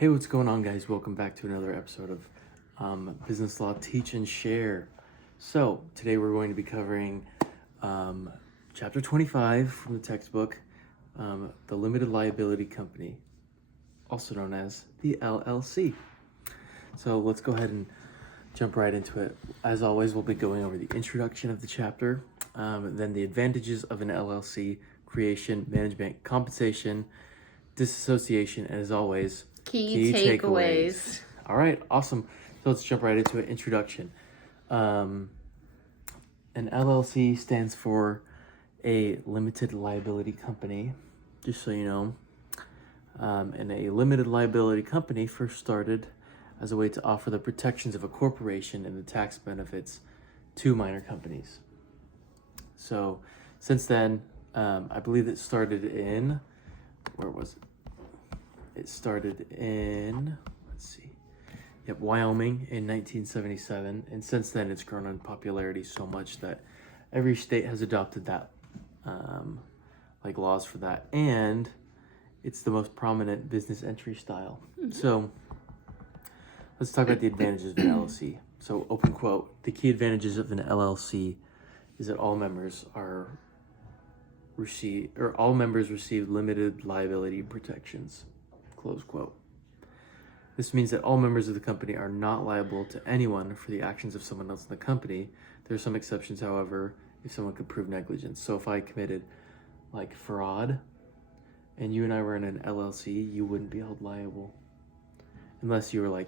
Hey, what's going on, guys? Welcome back to another episode of Business Law Teach and Share. So, today we're going to be covering Chapter 25 from the textbook, the Limited Liability Company, also known as the LLC. So, let's go ahead and jump right into it. As always, we'll be going over the introduction of the chapter, then the advantages of an LLC, creation, management, compensation, disassociation, and as always, Key takeaways. All right, awesome. So let's jump right into it. Introduction. An LLC stands for a limited liability company, just so you know. And a limited liability company first started as a way to offer the protections of a corporation and the tax benefits to minor companies. So since then, I believe it started in, where was it? It started in, Wyoming in 1977. And since then, it's grown in popularity so much that every state has adopted that, laws for that. And it's the most prominent business entry style. Mm-hmm. So let's talk about the advantages of an LLC. So, open quote, the key advantages of an LLC is that all members receive limited liability protections. Close quote. This means that all members of the company are not liable to anyone for the actions of someone else in the company. There are some exceptions, however, if someone could prove negligence. So if I committed fraud and you and I were in an LLC, you wouldn't be held liable. Unless you were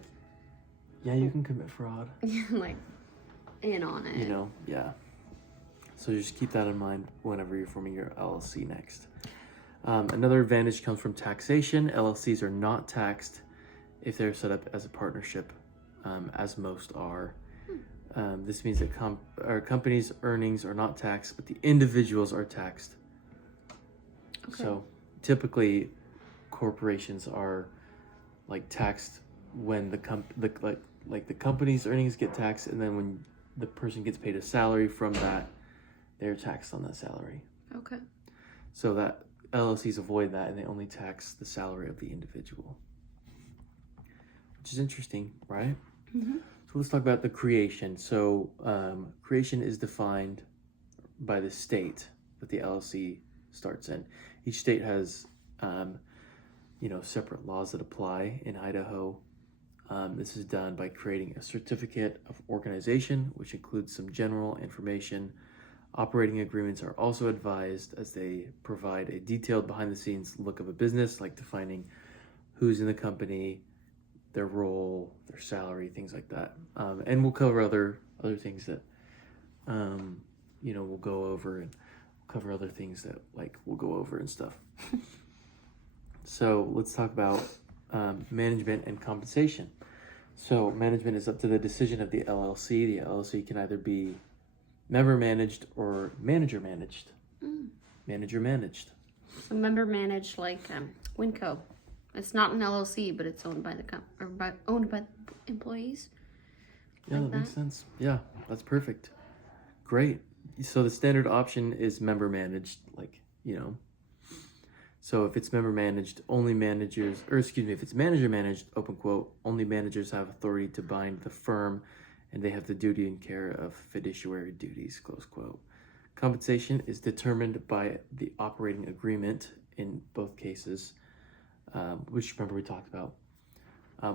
yeah, you can commit fraud. In on it. Yeah. So just keep that in mind whenever you're forming your LLC next. Another advantage comes from taxation. LLCs are not taxed if they're set up as a partnership, as most are. This means that companies' earnings are not taxed, but the individuals are taxed. Okay. So typically, corporations are taxed when the company's earnings get taxed, and then when the person gets paid a salary from that, they're taxed on that salary. Okay. So that LLCs avoid that, and they only tax the salary of the individual, which is interesting, right? Mm-hmm. So let's talk about the creation. So creation is defined by the state that the LLC starts in. Each state has, separate laws that apply. In Idaho, this is done by creating a certificate of organization, which includes some general information. Operating agreements are also advised as they provide a detailed behind-the-scenes look of a business, like defining who's in the company, their role, their salary, things like that. And we'll cover other things that, we'll go over, and we'll cover other things that we'll go over and stuff. So let's talk about management and compensation. So management is up to the decision of the LLC. The LLC can either be member managed or manager managed. Manager managed. So member managed, Winco. It's not an LLC, but it's owned by the owned by employees. Yeah, that makes sense. Yeah, that's perfect. Great. So the standard option is member managed, So if it's member managed, if it's manager managed, open quote, only managers have authority to bind the firm, and they have the duty and care of fiduciary duties, close quote. Compensation is determined by the operating agreement in both cases, which remember we talked about.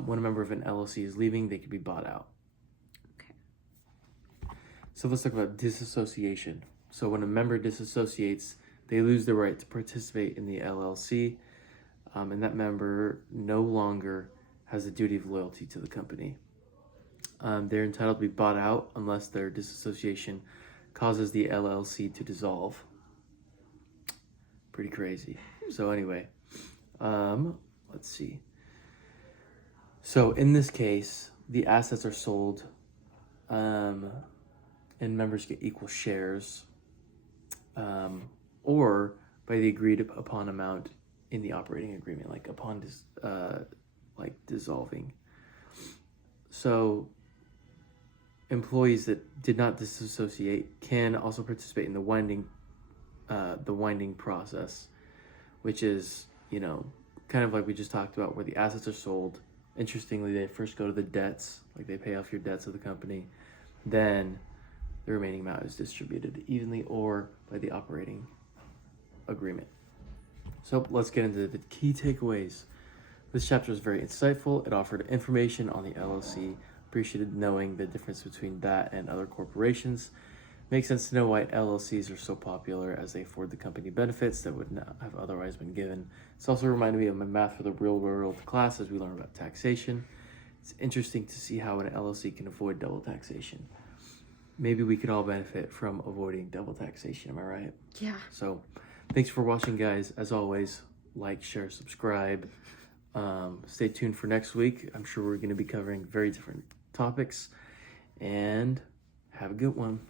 When a member of an LLC is leaving, they can be bought out. Okay. So let's talk about disassociation. So when a member disassociates, they lose the right to participate in the LLC, and that member no longer has a duty of loyalty to the company. They're entitled to be bought out unless their disassociation causes the LLC to dissolve. Pretty crazy. So anyway, let's see. So in this case, the assets are sold, and members get equal shares, or by the agreed upon amount in the operating agreement, upon dissolving. So employees that did not disassociate can also participate in the winding process, which is kind of like we just talked about, where the assets are sold. Interestingly, they first go to the debts, like they pay off your debts of the company. Then the remaining amount is distributed evenly or by the operating agreement. So let's get into the key takeaways. This chapter was very insightful. It offered information on the LLC. Appreciated knowing the difference between that and other corporations. Makes sense to know why LLCs are so popular, as they afford the company benefits that would not have otherwise been given. It's also reminded me of my Math for the Real World class as we learn about taxation. It's interesting to see how an LLC can avoid double taxation. Maybe we could all benefit from avoiding double taxation, am I right? Yeah. So thanks for watching, guys. As always, like, share, subscribe. Stay tuned for next week. I'm sure we're going to be covering very different topics. And have a good one.